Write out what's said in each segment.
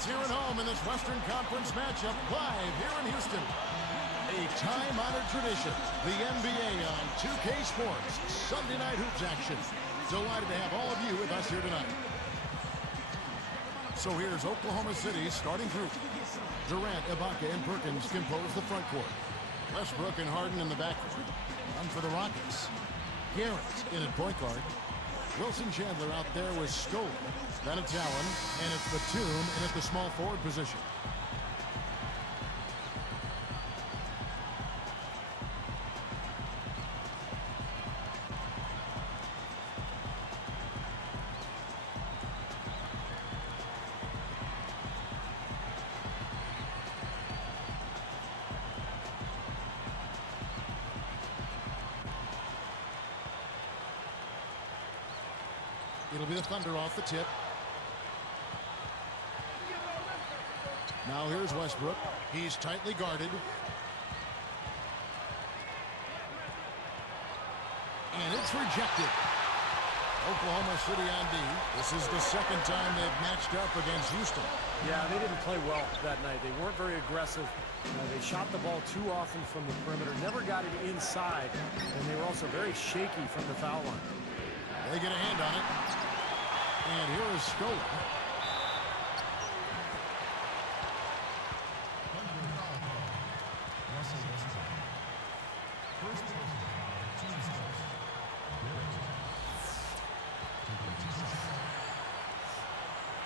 It's here at home in this Western Conference matchup, live here in Houston. A time-honored tradition, the NBA on 2K Sports, Sunday night hoops action. Delighted to have all of you with us here tonight. So here's Oklahoma City's starting group. Durant, Ibaka, and Perkins compose the front court. Westbrook and Harden in the backcourt. On for the Rockets. Garrett in at point guard. Wilson Chandler out there with Scola. Then it's Allen, and it's Batum in at the small forward position. It'll be the Thunder off the tip. Now here's Westbrook. He's tightly guarded. And it's rejected. Oklahoma City on D. This is the second time they've matched up against Houston. Yeah, they didn't play well that night. They weren't very aggressive. They shot the ball too often from the perimeter, never got it inside, and they were also very shaky from the foul line. They get a hand on it. And here is Scola.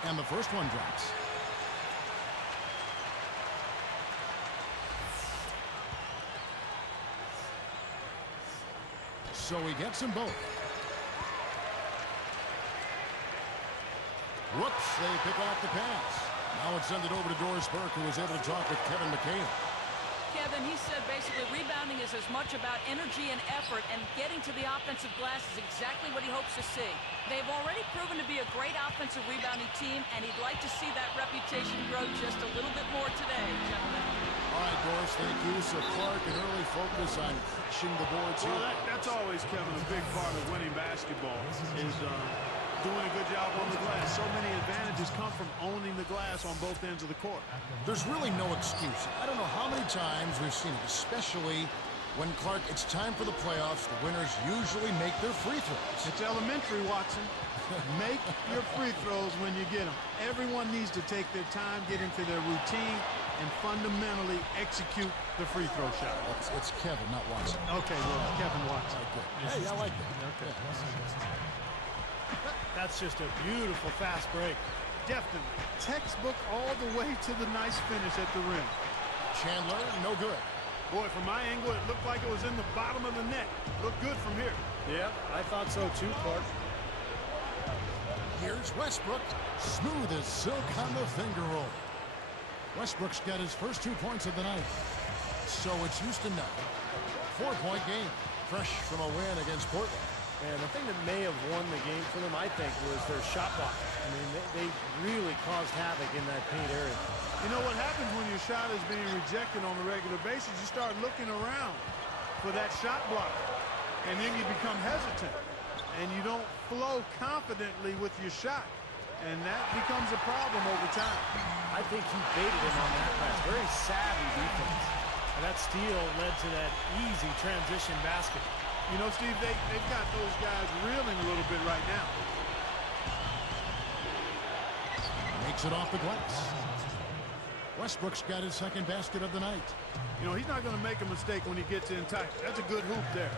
And the first one drops. So he gets them both. Whoops, they pick off the pass. Now it's sent it over to Doris Burke, who was able to talk with Kevin McHale. Kevin, he said basically rebounding is as much about energy and effort, and getting to the offensive glass is exactly what he hopes to see. They've already proven to be a great offensive rebounding team, and he'd like to see that reputation grow just a little bit more today, gentlemen. All right, Doris, thank you. So Clark, an early focus on crashing the boards here. Well, that's always, Kevin, a big part of winning basketball is doing a good job on the glass. So many advantages come from owning the glass on both ends of the court. There's really no excuse. I don't know how many times we've seen it, especially when, Clark, it's time for the playoffs. The winners usually make their free throws. It's elementary, Watson. Make your free throws when you get them. Everyone needs to take their time, get into their routine, and fundamentally execute the free throw shot. It's Kevin, not Watson. Okay, well, Kevin Watson. Hey, I like that. Okay. That's just a beautiful fast break. Definitely. Textbook all the way to the nice finish at the rim. Chandler, no good. Boy, from my angle, it looked like it was in the bottom of the net. Looked good from here. Yeah, I thought so too, Clark. Here's Westbrook. Smooth as silk on the finger roll. Westbrook's got his first 2 points of the night. So it's Houston now. 4-point game. Fresh from a win against Portland. And the thing that may have won the game for them, I think, was their shot block. I mean, they really caused havoc in that paint area. You know what happens when your shot is being rejected on a regular basis? You start looking around for that shot block, and then you become hesitant, and you don't flow confidently with your shot, and that becomes a problem over time. I think he baited him on that pass. Very savvy defense. And that steal led to that easy transition basket. You know, Steve, they've got those guys reeling a little bit right now. Makes it off the glass. Westbrook's got his second basket of the night. You know, he's not going to make a mistake when he gets in tight. That's a good hoop there.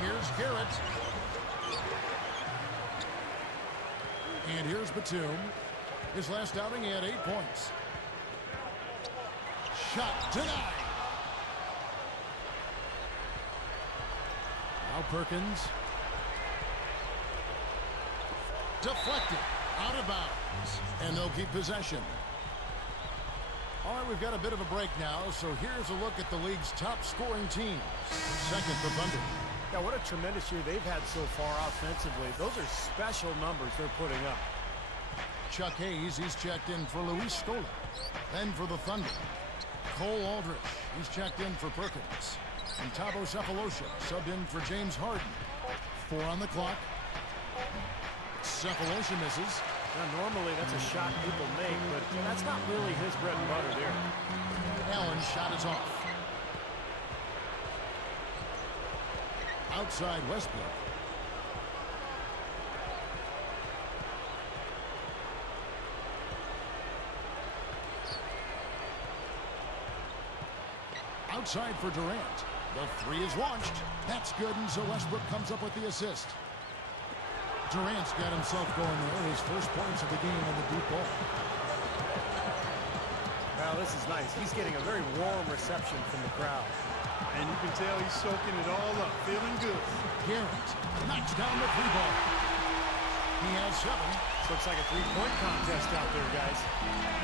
Here's Garrett. And here's Batum. His last outing, he had 8 points. Shot denied. Now Perkins. Deflected. Out of bounds. And they'll keep possession. All right, we've got a bit of a break now, so here's a look at the league's top scoring teams. Second, the Thunder. Yeah, what a tremendous year they've had so far offensively. Those are special numbers they're putting up. Chuck Hayes, he's checked in for Luis Scola. Then for the Thunder, Cole Aldrich, he's checked in for Perkins. And Thabo Sefolosha subbed in for James Harden. 4 on the clock. Cephalosha misses. Now, normally that's a shot people make, but that's not really his bread and butter there. Allen's shot is off. Outside Westbrook. Outside for Durant. The three is launched. That's good, and so Westbrook comes up with the assist. Durant's got himself going there. His first points of the game on the deep ball. Well, this is nice. He's getting a very warm reception from the crowd. And you can tell he's soaking it all up, feeling good. Garrett knocks down the three ball. He has 7. This looks like a three-point contest out there, guys.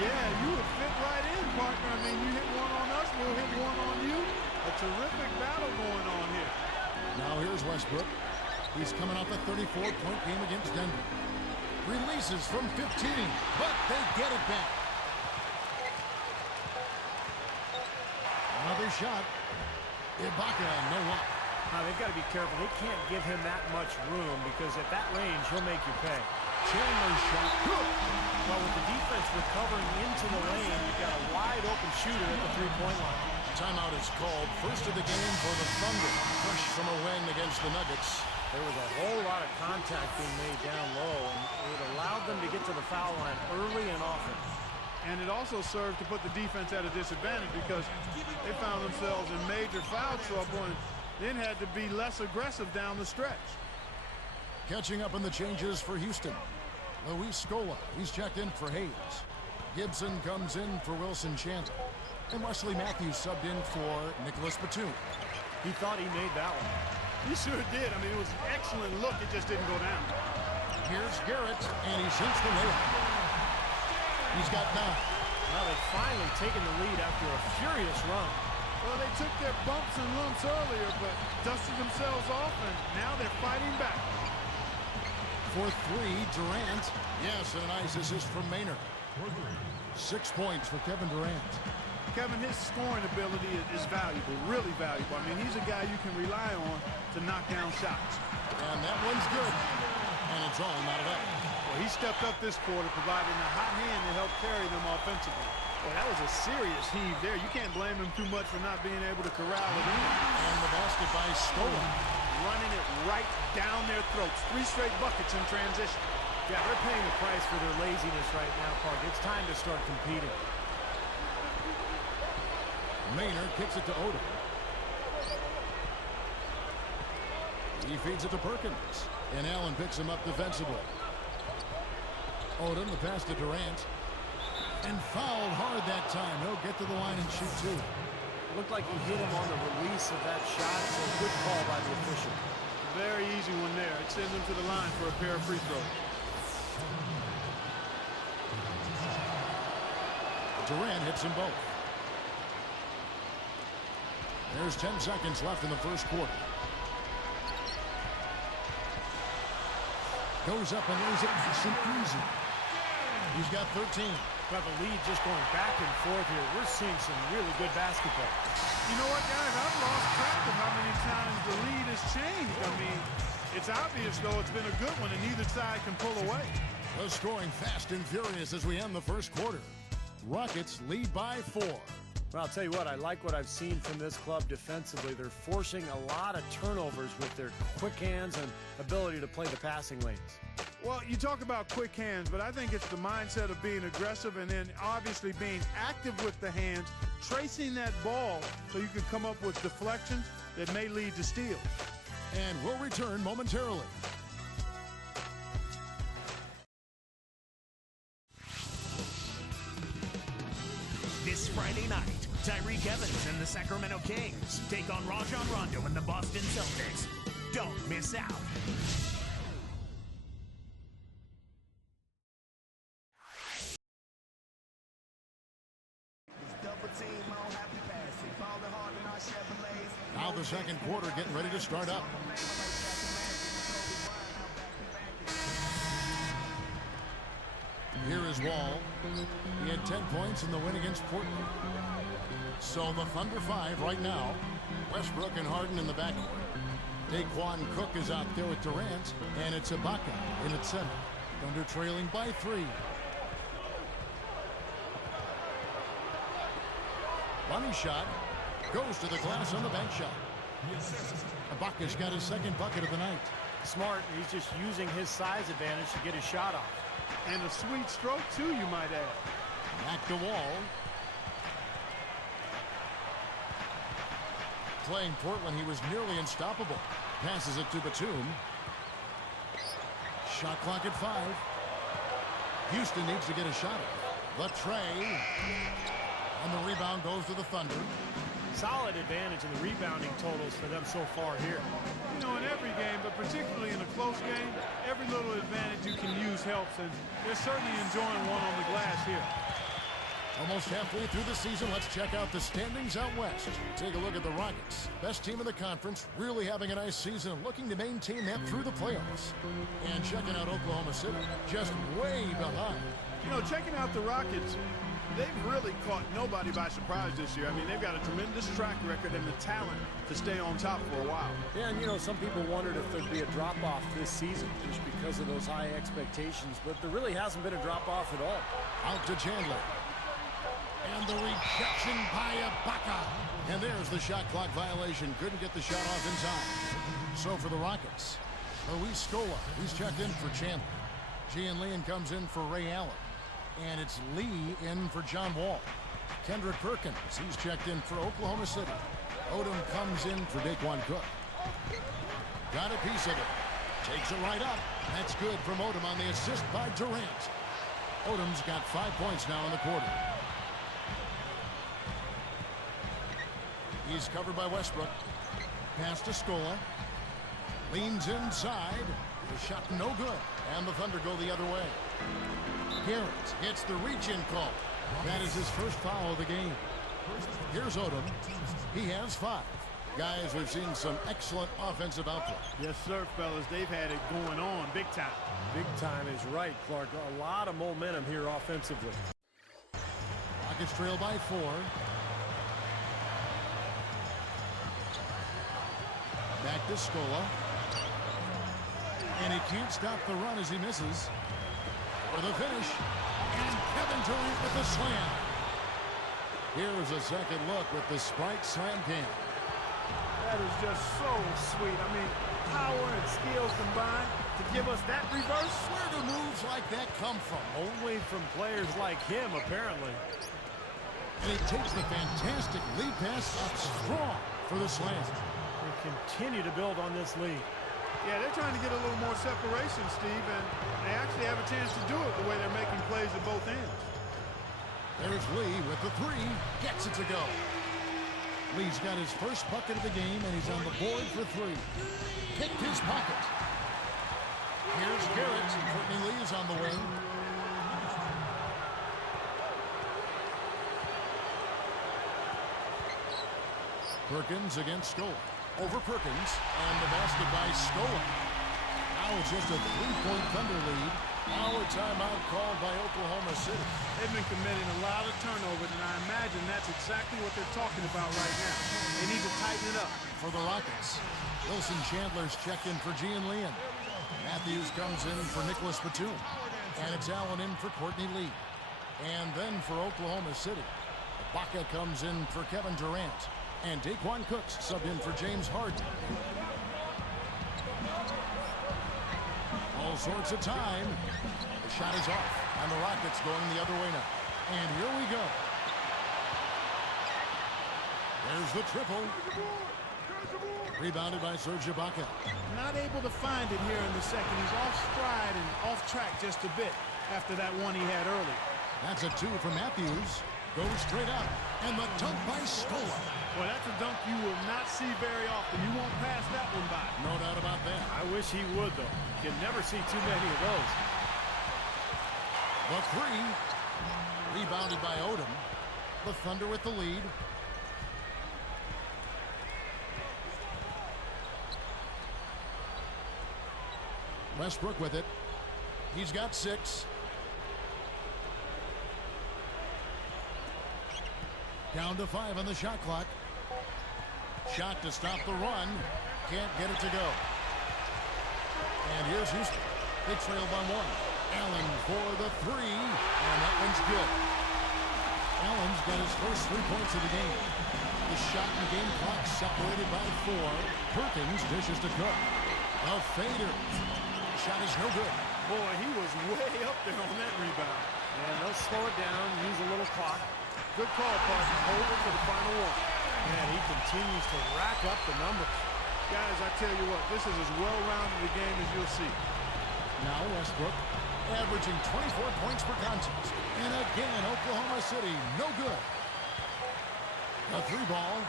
Yeah, you would fit right in, partner. I mean, you hit one on us, we'll hit one on you. A terrific battle going on here. Now here's Westbrook. He's coming off a 34-point game against Denver. Releases from 15, but they get it back. Another shot. Ibaka, no luck. Now, they've got to be careful. They can't give him that much room because at that range, he'll make you pay. Chandler's shot, good. Well, with the defense recovering into the lane, you've got a wide-open shooter at the three-point line. Timeout is called. First of the game for the Thunder. Fresh from a win against the Nuggets. There was a whole lot of contact being made down low, and it allowed them to get to the foul line early and often. And it also served to put the defense at a disadvantage because they found themselves in major foul trouble and then had to be less aggressive down the stretch. Catching up on the changes for Houston. Luis Scola, he's checked in for Hayes. Gibson comes in for Wilson Chandler. And Wesley Matthews subbed in for Nicholas Batum. He thought he made that one. He sure did. I mean, it was an excellent look. It just didn't go down. Here's Garrett, and he sinks the layup. He's got 9. Well, they've finally taken the lead after a furious run. Well, they took their bumps and lumps earlier, but dusted themselves off, and now they're fighting back. For 3, Durant. Yes, and a nice assist from Maynard. 6 points for Kevin Durant. Kevin, his scoring ability is valuable, really valuable. I mean, he's a guy you can rely on to knock down shots. And that one's good. And it's all not of that. Well, he stepped up this quarter, providing a hot hand to help carry them offensively. Well, that was a serious heave there. You can't blame him too much for not being able to corral it in. And the basket by Scola. Running it right down their throats. 3 straight buckets in transition. Yeah, they're paying the price for their laziness right now, Park. It's time to start competing. Maynard kicks it to Odom. He feeds it to Perkins. And Allen picks him up defensively. Odom, the pass to Durant. And fouled hard that time. He'll get to the line and shoot 2. Looked like he hit him on the release of that shot, so good call by the official. Very easy one there. It sends him to the line for a pair of free throws. Durant hits them both. There's 10 seconds left in the first quarter. Goes up and lays it nice and easy. He's got 13. But the lead just going back and forth here. We're seeing some really good basketball. You know what, guys? I've lost track of how many times the lead has changed. I mean, it's obvious, though, it's been a good one, and neither side can pull away. The scoring fast and furious as we end the first quarter. Rockets lead by 4. Well, I'll tell you what, I like what I've seen from this club defensively. They're forcing a lot of turnovers with their quick hands and ability to play the passing lanes. Well, you talk about quick hands, but I think it's the mindset of being aggressive and then obviously being active with the hands, tracing that ball so you can come up with deflections that may lead to steals. And we'll return momentarily. This Friday night, Tyreek Evans and the Sacramento Kings take on Rajon Rondo and the Boston Celtics. Don't miss out. Now the second quarter getting ready to start up. Here is Wall. He had 10 points in the win against Portland. So the Thunder 5 right now. Westbrook and Harden in the backcourt. Daquan Cook is out there with Durant, and it's Ibaka in at center. Thunder trailing by 3. Money shot goes to the glass on the bank shot. Ibaka's got his second bucket of the night. Smart. He's just using his size advantage to get his shot off. And a sweet stroke, too, you might add. Back to Wall. Playing Portland, he was nearly unstoppable. Passes it to Batum. Shot clock at 5. Houston needs to get a shot off. The tray. And the rebound goes to the Thunder. Solid advantage in the rebounding totals for them so far here. You know, in every game, but particularly in a close game, every little advantage you can use helps, and they're certainly enjoying one on the glass here. Almost halfway through the season, let's check out the standings out west. Take a look at the Rockets. Best team in the conference, really having a nice season, looking to maintain that through the playoffs. And checking out Oklahoma City, just way behind. You know, checking out the Rockets, they've really caught nobody by surprise this year. I mean, they've got a tremendous track record and the talent to stay on top for a while. Yeah, and you know, some people wondered if there'd be a drop-off this season just because of those high expectations, but there really hasn't been a drop-off at all. Out to Chandler. And the rejection by Ibaka. And there's the shot clock violation. Couldn't get the shot off in time. So for the Rockets, Luis Scola, he's checked in for Chandler. Gian Leon comes in for Ray Allen. And it's Lee in for John Wall. Kendrick Perkins, he's checked in for Oklahoma City. Odom comes in for Daquan Cook. Got a piece of it. Takes it right up. That's good from Odom on the assist by Durant. Odom's got 5 points now in the quarter. He's covered by Westbrook. Pass to Scola. Leans inside. The shot no good. And the Thunder go the other way. Garrett hits the reach-in call. That is his first foul of the game. Here's Odom. He has 5. Guys, we've seen some excellent offensive output. Yes, sir, fellas. They've had it going on big time. Big time is right, Clark. A lot of momentum here offensively. Rockets trail by 4. Back to Scola. And he can't stop the run as he misses. For the finish. And Kevin Durant with the slam. Here's a second look with the Sprite slam cam. That is just so sweet. I mean, power and skills combined to give us that reverse. Where do moves like that come from? Only from players like him, apparently. And he takes the fantastic lead pass up strong for the slam. They continue to build on this lead. Yeah, they're trying to get a little more separation, Steve, and they actually have a chance to do it the way they're making plays at both ends. There's Lee with the 3. Gets it to go. Lee's got his first bucket of the game, and he's on the board for 3. Picked his pocket. Here's Garrett. Courtney Lee is on the wing. Perkins against Scola. Over Perkins, and the basket by Scola. Now it's just a 3-point Thunder lead. Now a timeout called by Oklahoma City. They've been committing a lot of turnovers, and I imagine that's exactly what they're talking about right now. They need to tighten it up. For the Rockets, Wilson Chandler's checked in for Gian Leon. Matthews comes in for Nicholas Batum. And it's Allen in for Courtney Lee. And then for Oklahoma City, Ibaka comes in for Kevin Durant. And Daquan Cook's subbed in for James Harden. All sorts of time. The shot is off. And the Rockets going the other way now. And here we go. There's the triple. Rebounded by Serge Ibaka. Not able to find it here in the second. He's off stride and off track just a bit after that one he had early. That's a 2 from Matthews. Goes straight up. And the dunk by Scola. Well, that's a dunk you will not see very often. You won't pass that one by. No doubt about that. I wish he would, though. You can never see too many of those. The 3. Rebounded by Odom. The Thunder with the lead. Westbrook with it. He's got 6. Down to 5 on the shot clock. Shot to stop the run. can't get it to go. And here's Houston. They trail by one. Allen for the three, and that one's good. Allen's got his first 3 points of the game. The shot and game clock separated by 4. Perkins dishes to Cook. A fader. Shot is no good. Boy, he was way up there on that rebound. And they'll slow it down, use a little clock. Good call, Parsons. Hold it for the final one. And he continues to rack up the numbers. Guys, I tell you what, this is as well-rounded a game as you'll see. Now Westbrook averaging 24 points per contest. And again, Oklahoma City, no good. A 3 ball,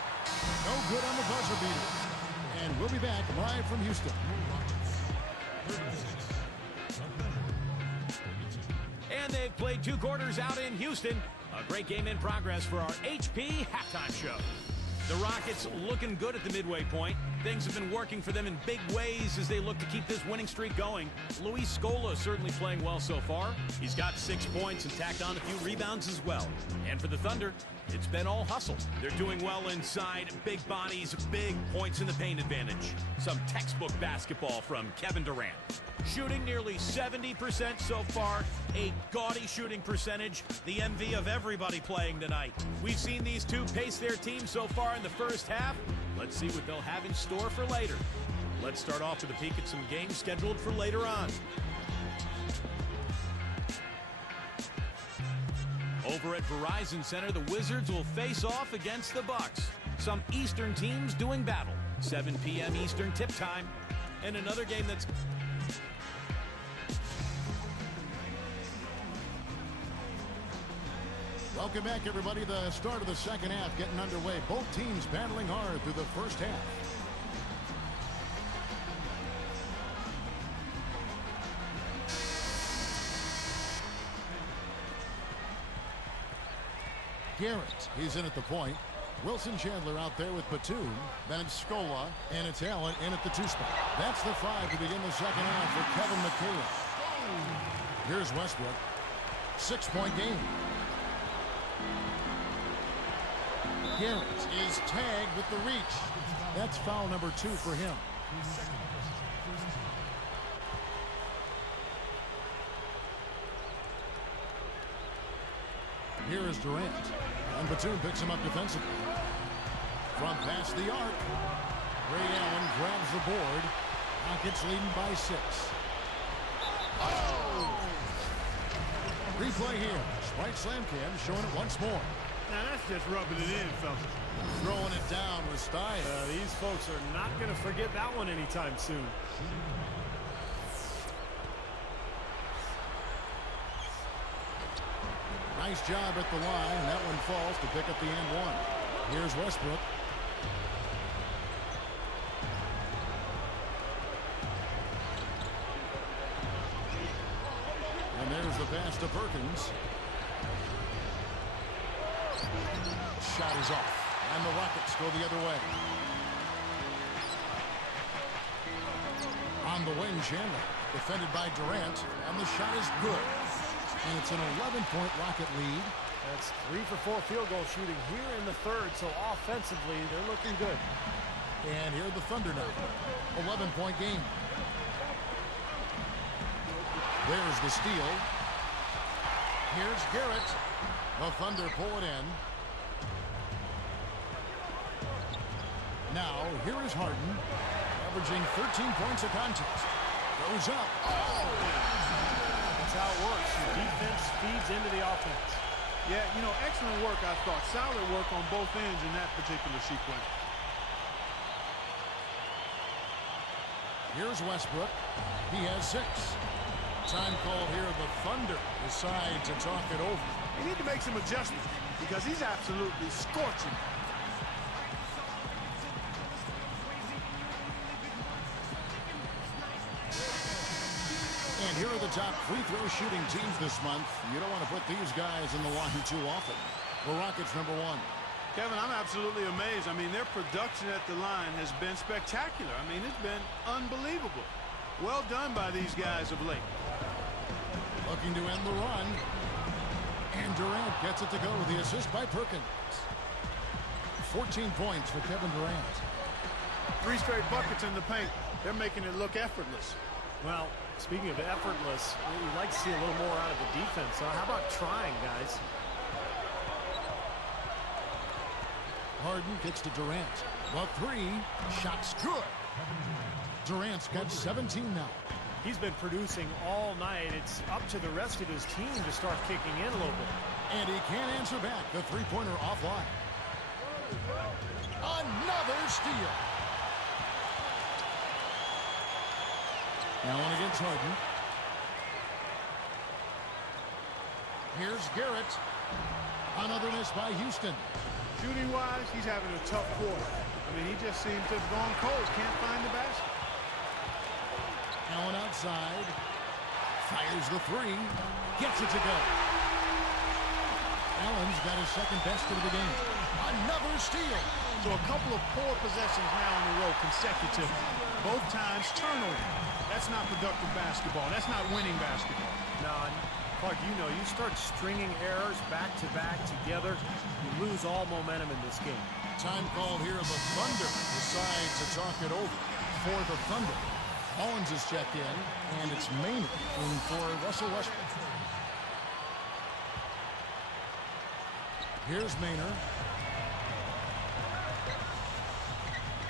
no good on the buzzer beater. And we'll be back live from Houston. And they've played 2 quarters out in Houston. A great game in progress for our HP halftime show. The Rockets looking good at the midway point. Things have been working for them in big ways as they look to keep this winning streak going. Luis Scola certainly playing well so far. He's got 6 points and tacked on a few rebounds as well. And for the Thunder, it's been all hustle. They're doing well inside, big bodies, big points in the paint advantage. Some textbook basketball from Kevin Durant. Shooting nearly 70% so far, a gaudy shooting percentage, the envy of everybody playing tonight. We've seen these two pace their team so far in the first half. Let's see what they'll have in store for later. Let's start off with a peek at some games scheduled for later on. Over at Verizon Center, the Wizards will face off against the Bucks. Some Eastern teams doing battle. 7 p.m. Eastern tip time. And another game that's... Welcome back, everybody. The start of the second half getting underway. Both teams battling hard through the first half. Garrett, he's in at the point. Wilson Chandler out there with Batum. Then it's Scola, and it's Allen in at the 2 spot. That's the 5 to begin the second half for Kevin McHale. Here's Westbrook. 6-point game. Garrett is tagged with the reach. That's foul number 2 for him. Here is Durant. And Batum picks him up defensively. From past the arc. Ray Allen grabs the board. Rockets leading by 6. Oh! Replay here. Sprite Slam Cam showing it once more. Now that's just rubbing it in, fellas. Throwing it down with style. These folks are not going to forget that one anytime soon. Nice job at the line. That one falls to pick up the and 1. Here's Westbrook. And there's the pass to Perkins. Shot is off. And the Rockets go the other way. On the wing, Chandler. Defended by Durant. And the shot is good. And it's an 11-point Rocket lead. That's 3 for 4 field goal shooting here in the third, so offensively, they're looking good. And here are the Thunder now. 11-point game. There's the steal. Here's Garrett. The Thunder pull it in. Now, here is Harden, averaging 13 points a contest. Goes up. Oh! That's how it works. Your defense feeds into the offense. Yeah, you know, excellent work, I thought. Solid work on both ends in that particular sequence. Here's Westbrook. He has 6. Time called here. The Thunder decide to talk it over. You need to make some adjustments because he's absolutely scorching. And here are the top free throw shooting teams this month. You don't want to put these guys in the line too often. The Rockets number 1. Kevin, I'm absolutely amazed. I mean, their production at the line has been spectacular. I mean, it's been unbelievable. Well done by these guys of late. Looking to end the run. And Durant gets it to go. The assist by Perkins. 14 points for Kevin Durant. 3 straight buckets in the paint. They're making it look effortless. Well, speaking of effortless, we'd like to see a little more out of the defense. So how about trying, guys? Harden kicks to Durant. The 3 shot's good. Durant's got 17 now. He's been producing all night. It's up to the rest of his team to start kicking in a little bit. And he can't answer back. The three-pointer offline. Another steal. Allen against Harden. Here's Garrett. Another miss by Houston. Shooting-wise, he's having a tough quarter. I mean, he just seems to have gone cold. Can't find the basket. Allen outside. Fires the 3. Gets it to go. Allen's got his second basket of the game. Another steal. So a couple of poor possessions now in a row consecutively. Both times turnover. That's not productive basketball. That's not winning basketball. No, Clark, you know, you start stringing errors back-to-back together, you lose all momentum in this game. Time called here. The Thunder decide to talk it over for the Thunder. Owens is checked in, and it's Maynard in for Russell Westbrook. Here's Maynard.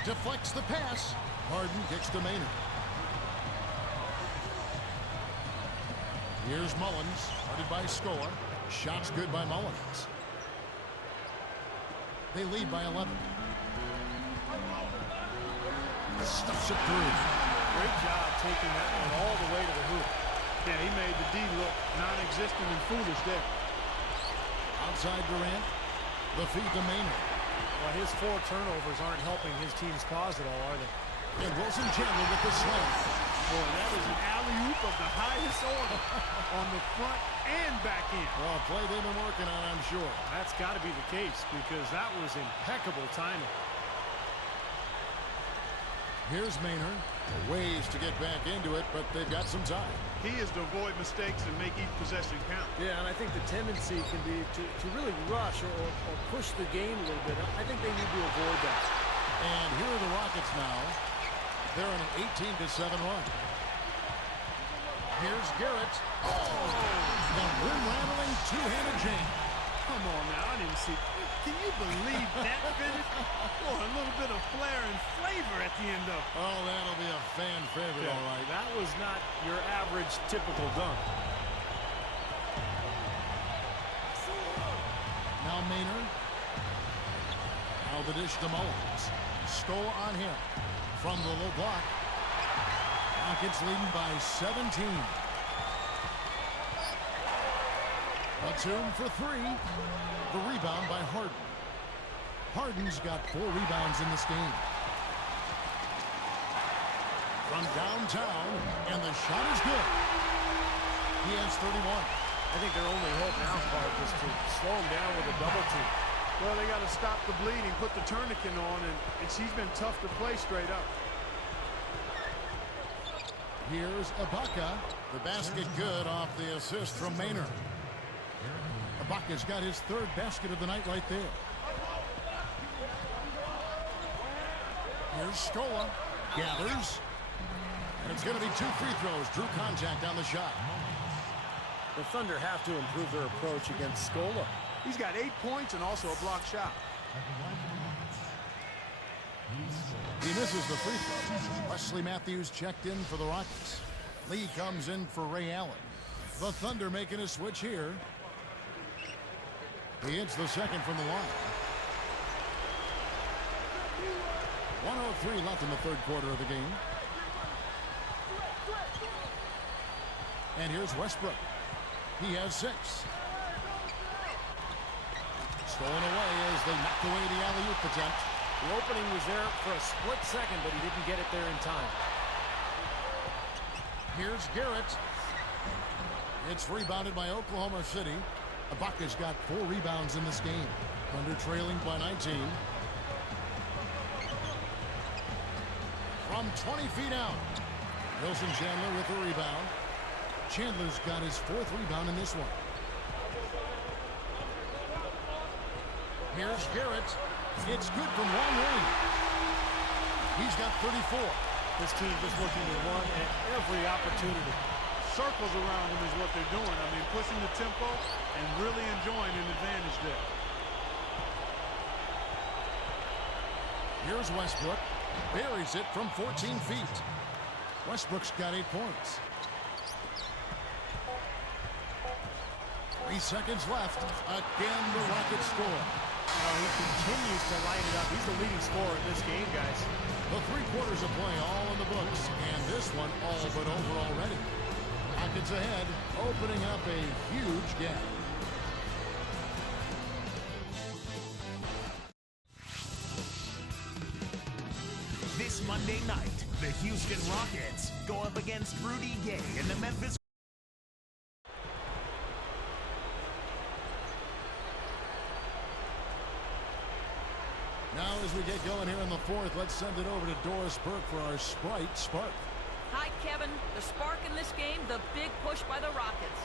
Deflects the pass. Harden kicks to Maynard. Here's Mullins, guarded by Scola. Shot's good by Mullins. They lead by 11. Stuffs it through. Great job taking that one all the way to the hoop. Yeah, he made the D look non-existent and foolish there. Outside Durant. The feed to Maynard. Well, his 4 turnovers aren't helping his team's cause at all, are they? And Wilson Chandler with the slam. Boy, that is an alley-oop of the highest order on the front and back end. Well, play they've been working on, I'm sure. That's got to be the case because that was impeccable timing. Here's Maynard. Ways to get back into it, but they've got some time. He is to avoid mistakes and make each possession count. Yeah, and I think the tendency can be to really rush or push the game a little bit. I think they need to avoid that. And here are the Rockets now. They're on an 18-7 run. Here's Garrett. Oh! The rim-rattling two-handed jam. Come on now, I didn't see. Can you believe that finish? Boy, a little bit of flair and flavor at the end of it. Oh, that'll be a fan favorite, all right. That was not your average, typical dunk. Now Maynard. Now the dish to Mullins. Scola on him. From the low block. Rockets leading by 17. Batum for 3. The rebound by Harden. Harden's got 4 rebounds in this game. From downtown, and the shot is good. He has 31. I think their only hope now, Clark, is to slow him down with a double team. Well, they got to stop the bleeding, put the tourniquet on, and he's been tough to play straight up. Here's Ibaka. The basket good off the assist from Maynard. Ibaka's got his 3rd basket of the night right there. Here's Scola. Gathers. And it's going to be 2 free throws. Drew contact on the shot. The Thunder have to improve their approach against Scola. He's got 8 points and also a block shot. He misses the free throw. Wesley Matthews checked in for the Rockets. Lee comes in for Ray Allen. The Thunder making a switch here. He hits the second from the line. 1:03 left in the 3rd quarter of the game. And here's Westbrook. He has 6. Stolen away as they knocked away the alley-oop attempt. The opening was there for a split second, but he didn't get it there in time. Here's Garrett. It's rebounded by Oklahoma City. Ibaka's got 4 rebounds in this game. Thunder trailing by 19. From 20 feet out. Wilson Chandler with the rebound. Chandler's got his 4th rebound in this one. Here's Garrett. It's good from long range. He's got 34. This team just looking to run at every opportunity. Circles around him is what they're doing. I mean, pushing the tempo and really enjoying an advantage there. Here's Westbrook. Buries it from 14 feet. Westbrook's got 8 points. 3 seconds left. Again, the Rockets score. He continues to light it up. He's the leading scorer in this game, guys. The 3 quarters of play all in the books, and this one all but over already. Rockets ahead, opening up a huge gap. This Monday night, the Houston Rockets go up against Rudy Gay and the Memphis. Now as we get going here in the 4th, let's send it over to Doris Burke for our Sprite Spark. Hi, Kevin. The spark in this game, the big push by the Rockets.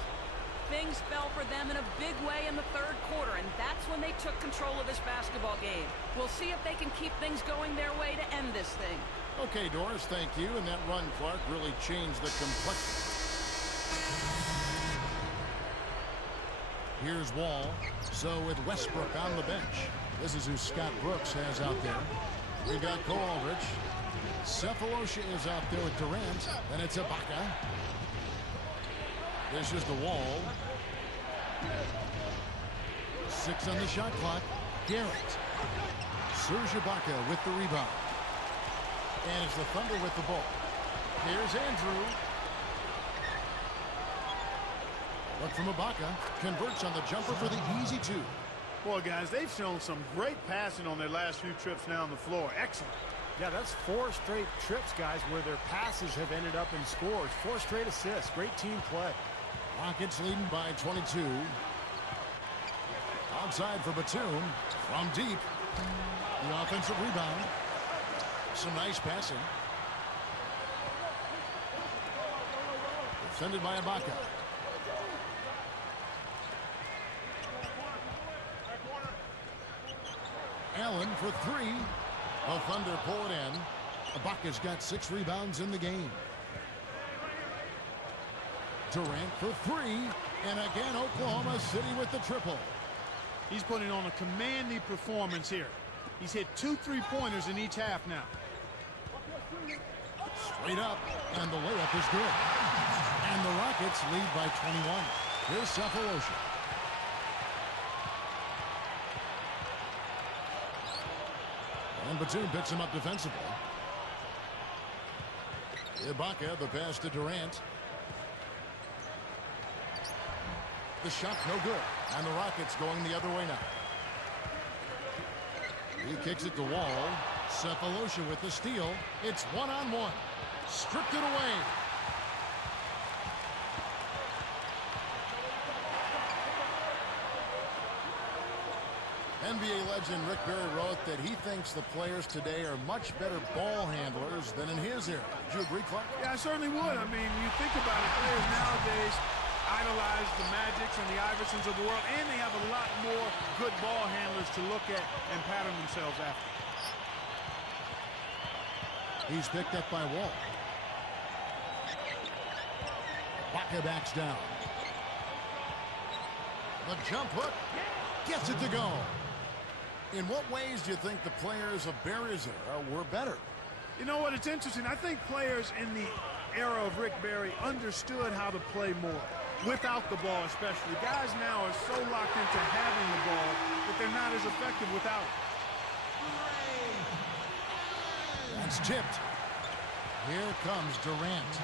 Things fell for them in a big way in the 3rd quarter, and that's when they took control of this basketball game. We'll see if they can keep things going their way to end this thing. Okay, Doris, thank you. And that run, Clark, really changed the complexion. Here's Wall. So with Westbrook on the bench, this is who Scott Brooks has out there. We got Cole Aldrich. Cephalosha is out there with Durant. Then it's Ibaka. This is the Wall. 6 on the shot clock. Garrett. Serge Ibaka with the rebound. And it's the Thunder with the ball. Here's Andrew. Look from Ibaka. Converts on the jumper for the easy 2. Boy, guys, they've shown some great passing on their last few trips down the floor. Excellent. Yeah, that's 4 straight trips, guys, where their passes have ended up in scores. 4 straight assists. Great team play. Rockets leading by 22. Outside for Batum. From deep. The offensive rebound. Some nice passing. Defended by Ibaka. Allen for 3. The Thunder pull it in. Ibaka's got 6 rebounds in the game. Durant for 3. And again, Oklahoma City with the triple. He's putting on a commanding performance here. He's hit 2 3-pointers in each half now. Straight up, and the layup is good. And the Rockets lead by 21. Here's Cephalosha. And Batum picks him up defensively. Ibaka, the pass to Durant. The shot no good. And the Rockets going the other way now. He kicks it to Wall. Cephalosha with the steal. It's 1-on-1. Stripped it away. NBA legend Rick Barry wrote that he thinks the players today are much better ball handlers than in his era. Would you agree, Clark? Yeah, I certainly would. I mean, you think about it, players nowadays idolize the Magics and the Iversons of the world, and they have a lot more good ball handlers to look at and pattern themselves after. He's picked up by Wall. Ibaka backs down. The jump hook gets it to go. In what ways do you think the players of Barry's era were better? You know what? It's interesting. I think players in the era of Rick Barry understood how to play more. Without the ball especially. Guys now are so locked into having the ball that they're not as effective without it. That's tipped. Here comes Durant.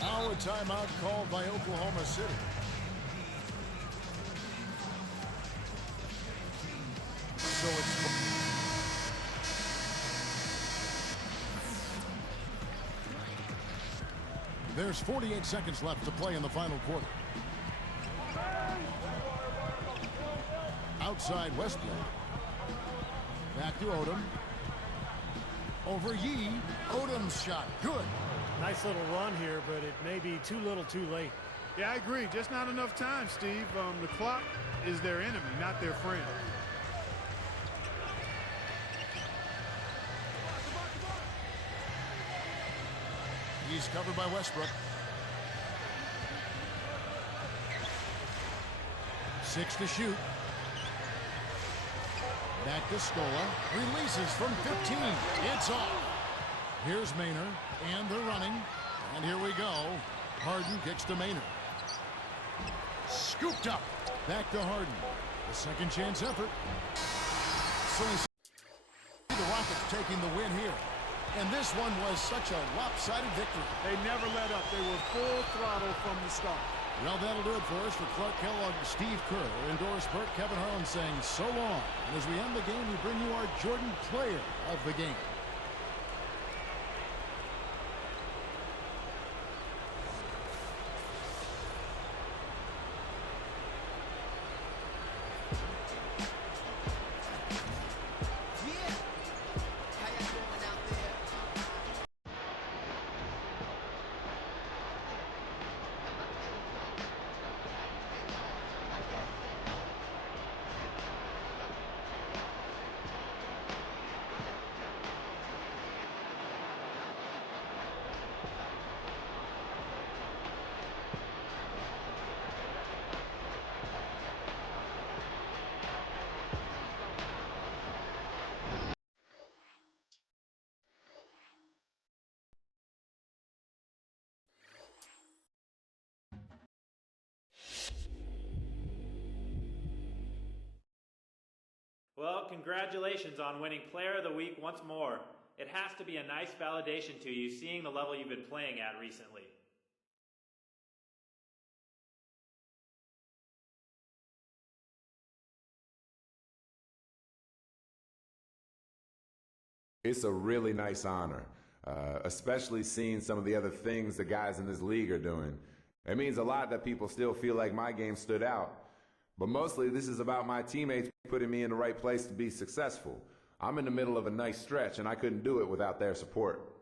Now a timeout called by Oklahoma City. So it's... There's 48 seconds left to play in the final quarter. Outside Westbrook. Back to Odom. Over Yee. Odom's shot. Good. Nice little run here, but it may be too little too late. Yeah, I agree. Just not enough time, Steve. The clock is their enemy, not their friend. He's covered by Westbrook. 6 to shoot. Back to Scola. Releases from 15. It's off. Here's Maynard. And they're running. And here we go. Harden kicks to Maynard. Scooped up. Back to Harden. The second chance effort. So the Rockets taking the win here. And this one was such a lopsided victory. They never let up. They were full throttle from the start. Well, that'll do it for us. For Clark Kellogg, Steve Kerr, and Doris Burke, Kevin Harlan saying so long. And as we end the game, we bring you our Jordan Player of the Game. Well, congratulations on winning Player of the Week once more. It has to be a nice validation to you seeing the level you've been playing at recently. It's a really nice honor, especially seeing some of the other things the guys in this league are doing. It means a lot that people still feel like my game stood out. But mostly this is about my teammates putting me in the right place to be successful. I'm in the middle of a nice stretch, and I couldn't do it without their support.